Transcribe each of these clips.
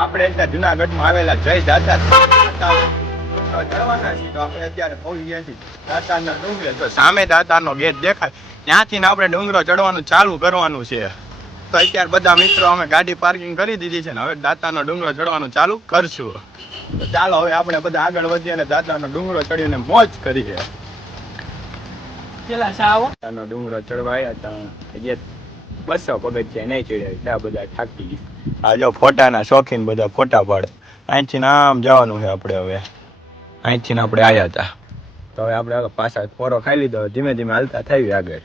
આપણે અત્યારે જુનાગઢમાં આવેલા જય દાતા. ચડવાના છીએ તો આપણે અત્યારે પહોંચી છીએ. દાતાના ડુંગરે તો સામે દાતાનો ગેટ દેખાય. ત્યાંથી આપણે ડુંગરો ચડવાનું ચાલુ કરવાનું છે. તો અત્યારે બધા મિત્રો અમે ગાડી પાર્કિંગ કરી દીધી છે ને હવે દાતાનો ડુંગરો ચડવાનું ચાલુ કરશું. તો ચાલો હવે આપણે બધા આગળ વધીએ અને દાતાનો ડુંગરો ચડીને મોજ કરીએ. ડુંગરો ચડવાયા બસો પગથિયા નહીં ચડ્યા ત્યાં બધા થાકી ગયા. આ જો ફોટાના શોખીન બધા ફોટા પાડે. અહીંથી આમ જવાનું છે આપણે હવે. અહીંથી આપણે આવ્યા હતા તો હવે આપણે પાછા ફોરો ખાઈ લીધો. ધીમે ધીમે હાલતા થઈ આગળ.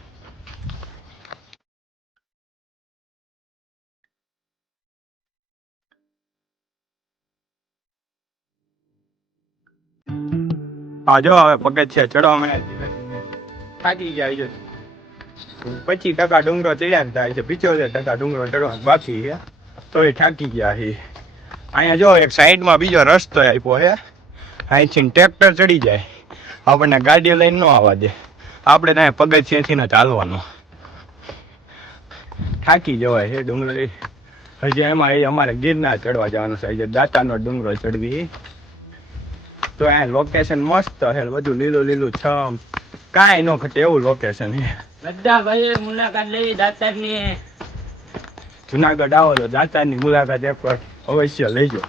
હા જો હવે પગથિયા ચડવા મળ્યા થાકી ગયા છે. પછી ટકા ડુંગરો ચડ્યા થાય છે. પિચોતેર ટકા ડુંગરો ચડવા બાકી છે. તો એ થાકી ગયા છે અહીંયા જો એક સાઈડમાં બીજો રસ્તો આપ્યો છે અહીંથી ટ્રેક્ટર ચડી જાય. આપણને ગાડી લઈને ન આવવા દે. આપણે ત્યાં પગથિયાથી ને ચાલવાનું. થાકી જવાય છે ડુંગરો હજી એમાં એ અમારે ગિરનાર ચડવા જવાનું છે. દાતાનો ડુંગરો ચડવી તો અહીંયા લોકેશન મસ્ત છે બધું લીલું લીલું છમ. કાંઈ ન ઘટે એવું લોકેશન છે બધા ભાઈ મુલાકાત લેવી દાતારની જુનાગઢ આવો તો દાતાની મુલાકાત એક વાર અવશ્ય લેજો.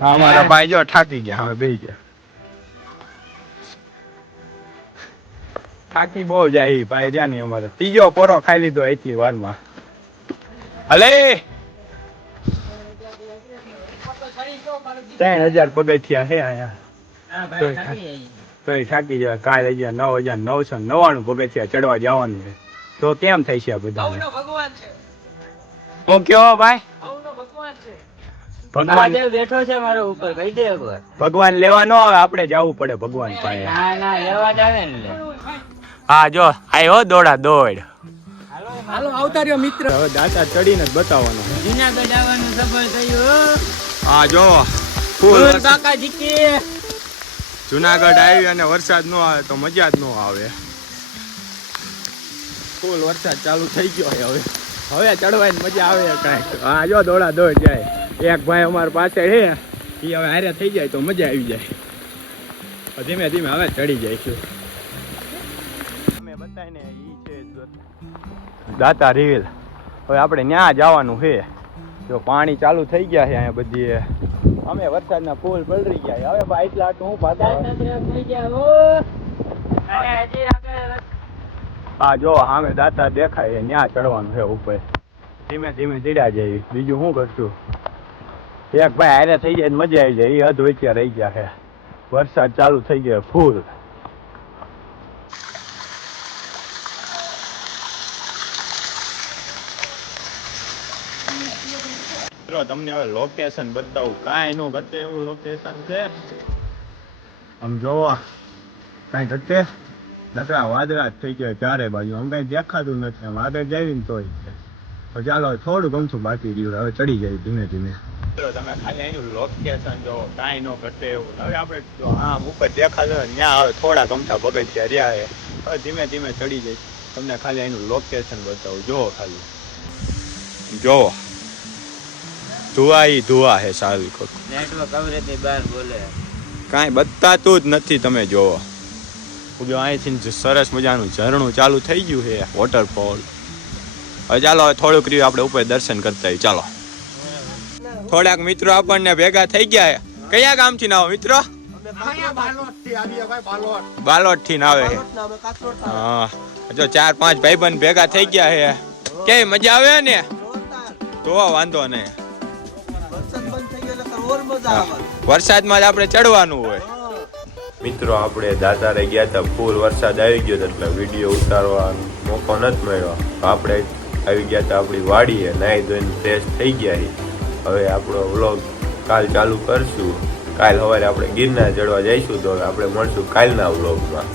અમારા ભાઈ જો થાકી ગયા, હવે બે ગયા. થાકી બહુ જાય ભાઈ જ્યાં નહીં અમારે. ત્રીજો પોરો ખાઈ લીધો એટલી વારમાં. હલે! ત્રણ હજાર પગથિયા છે અહીંયા. તો એ થાકી જાય કાલે હજાર નવ હજાર નવસો નવ્વાણું પગથિયા ચડવા જવાનું છે. તો કેમ થઈ છે બધા ભગવાન છે. હું કયો ભાઈ? ભગવાન છે. બેઠો છે મારા ઉપર કહી દે ભગવાન લેવા ન આવે આપણે જવું પડે ભગવાન પાસે. ના ના એવા જ ને હા જો આયો દોડા દોડ. હાલો આવતા રહ્યો મિત્ર. હવે દાતા ચડીને જ બતાવવાનું. જુનાગઢ આવવાનું સફળ થયું હા. જો. ફૂલ કાકા જીકી જુનાગઢ આવી અને વરસાદ ન આવે તો મજા જ ન આવે. ફૂલ વરસાદ ચાલુ થઈ ગયો હવે હવે. હવે ચડવાની મજા આવે કાંઈક. હા, જો દોડા દોડ જાય. એક ભાઈ અમારા પાસે છે. એ હવે હારે થઈ જાય તો મજા આવી જાય. ધીમે ધીમે હવે ચડી જાય જઈશું. અમે બતાવીને ઈ છે દાતા રીલ હવે આપણે ત્યાં જવાનું છે. જો પાણી ચાલુ થઈ ગયા છે અહીંયા બધી અમે વરસાદના ફૂલ પલરી ગયા હવે ભાઈ એટલા હું પાછા હો. જો સામે દાતા દેખાય ત્યાં ચડવાનું છે ઉપર. ધીમે ધીમે ચડ્યા જઈએ બીજું શું કરશું? એક ભાઈ હારે થઈ જાય મજા આવી જાય. એ અધ વચ્ચે રહી ગયા છે. વરસાદ ચાલુ થઈ ગયો ફૂલ. મિત્રો, તમને હવે લોકેશન બતાવું. કાંઈ નો ઘટે એવું લોકેશન છે? આમ જોવો, કાંઈ ઘટે? નકરા વાદળા જ થઈ ગયા ચારે બાજુ. આમ કાંઈ દેખાતું નથી. આમ આગળ જાય ને તોય. તો ચાલો થોડું ગમતું બાકી રહ્યું. હવે ચડી જાય ધીમે ધીમે. તમે ખાલી એનું લોકેશન જો કાંઈ નો ઘટે એવું. હવે આપણે આમ ઉપર દેખાતો ત્યાં હવે થોડા ગમતા પગથિયા રહ્યા હવે ધીમે ધીમે ચડી જાય. તમને ખાલી એનું લોકેશન બતાવું. જોવો ખાલી. જોવો ધુઆ ઈ ધુઆ હે સારી કોક નેટવર્કની બહાર બોલે. કાંઈ બતાતું જ નથી તમે જોવો. જો અહીંથી સરસ મજાનું ઝરણું ચાલુ થઈ ગયું છે વોટરફોલ હવે ચાલો થોડુંક રહ્યું આપણે ઉપર દર્શન કરતા ચાલો. થોડાક મિત્રો આપણને ભેગા થઈ ગયા. કયા ગામથી ના આવો મિત્રો? બાલોટથી ના આવે હા. જો ચાર પાંચ ભાઈબંધ ભેગા થઈ ગયા છે. કે મજા આવે ને? તો વાંધો નહીં. વરસાદમાં જ આપણે ચડવાનું હોય. મિત્રો આપણે દાતારે ગયા હતા ફૂલ વરસાદ આવી ગયો એટલે વીડિયો ઉતારવાનો મોકો નથી મળ્યો. આપણે આવી ગયા હતા આપણી વાડીએ નાહી ધોઈને ફ્રેશ થઈ ગયા હવે આપણો વ્લોગ કાલ ચાલુ કરશું. કાલ સવારે આપણે ગિરનાર ચડવા જઈશું તો આપણે મળશું કાલના વ્લોગમાં.